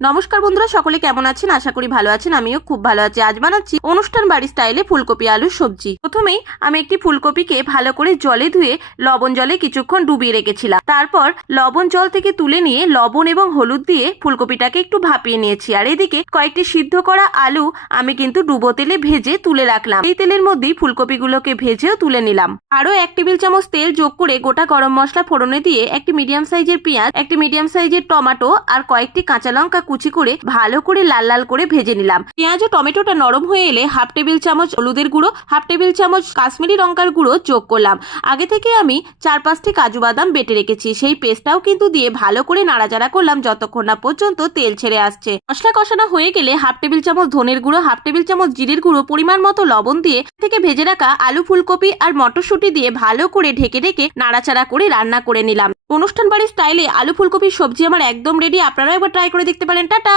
নমস্কার বন্ধুরা, সকলে কেমন আছেন? আশা করি ভালো আছেন। আমিও খুব ভালো আছি। আজ বানাচ্ছি অনুষ্ঠান বাড়ি স্টাইলে ফুলকপি আলুর সবজি। প্রথমেই আমি একটি ফুলকপিকে ভালো করে জলে ধুয়ে লবণ জলে কিছুক্ষণ ডুবিয়ে রেখেছিলাম। তারপর লবণ জল থেকে তুলে নিয়ে লবণ এবং হলুদ দিয়ে ফুলকপিটাকে একটু ভাপিয়ে নিয়েছি। আর এদিকে কয়েকটি সিদ্ধ করা আলু আমি কিন্তু ডুবো তেলে ভেজে তুলে রাখলাম। এই তেলের মধ্যেই ফুলকপিগুলোকে ভেজেও তুলে নিলাম। আরো 1 টেবিল চামচ তেল যোগ করে গোটা গরম মশলা ফোড়নে দিয়ে একটি মিডিয়াম সাইজের পেঁয়াজ, একটি মিডিয়াম সাইজের টমেটো আর কয়েকটি কাঁচা লঙ্কা কুচি করে ভালো করে লাল লাল করে ভেজে নিলাম। পেঁয়াজ ও টমেটোটা নরম হয়ে এলে 1/2 টেবিল চামচ হলুদের গুঁড়ো, 1/2 টেবিল চামচ কাশ্মীরি লঙ্কার গুঁড়ো যোগ করলাম। আগে থেকে আমি 4-5টি কাজু বাদাম বেটে রেখেছি, সেই পেস্টটাও কিন্তু দিয়ে ভালো করে নাড়াচাড়া করলাম যতক্ষণ না পর্যন্ত তেল ছেড়ে আসছে। মশলা কষানো হয়ে গেলে 1/2 টেবিল চামচ ধনের গুঁড়ো, 1/2 টেবিল চামচ জিরের গুঁড়ো, পরিমাণ মতো লবণ দিয়ে থেকে ভেজে রাখা আলু, ফুলকপি আর মটরশুঁটি দিয়ে ভালো করে ঢেকে ঢেকে নাড়াচাড়া করে রান্না করে নিলাম। অনুষ্ঠান বাড়ির স্টাইলে আলু ফুলকপির সবজি আমার একদম রেডি। আপনারাও একবার ট্রাই করে দেখতে পারেন। টাটা।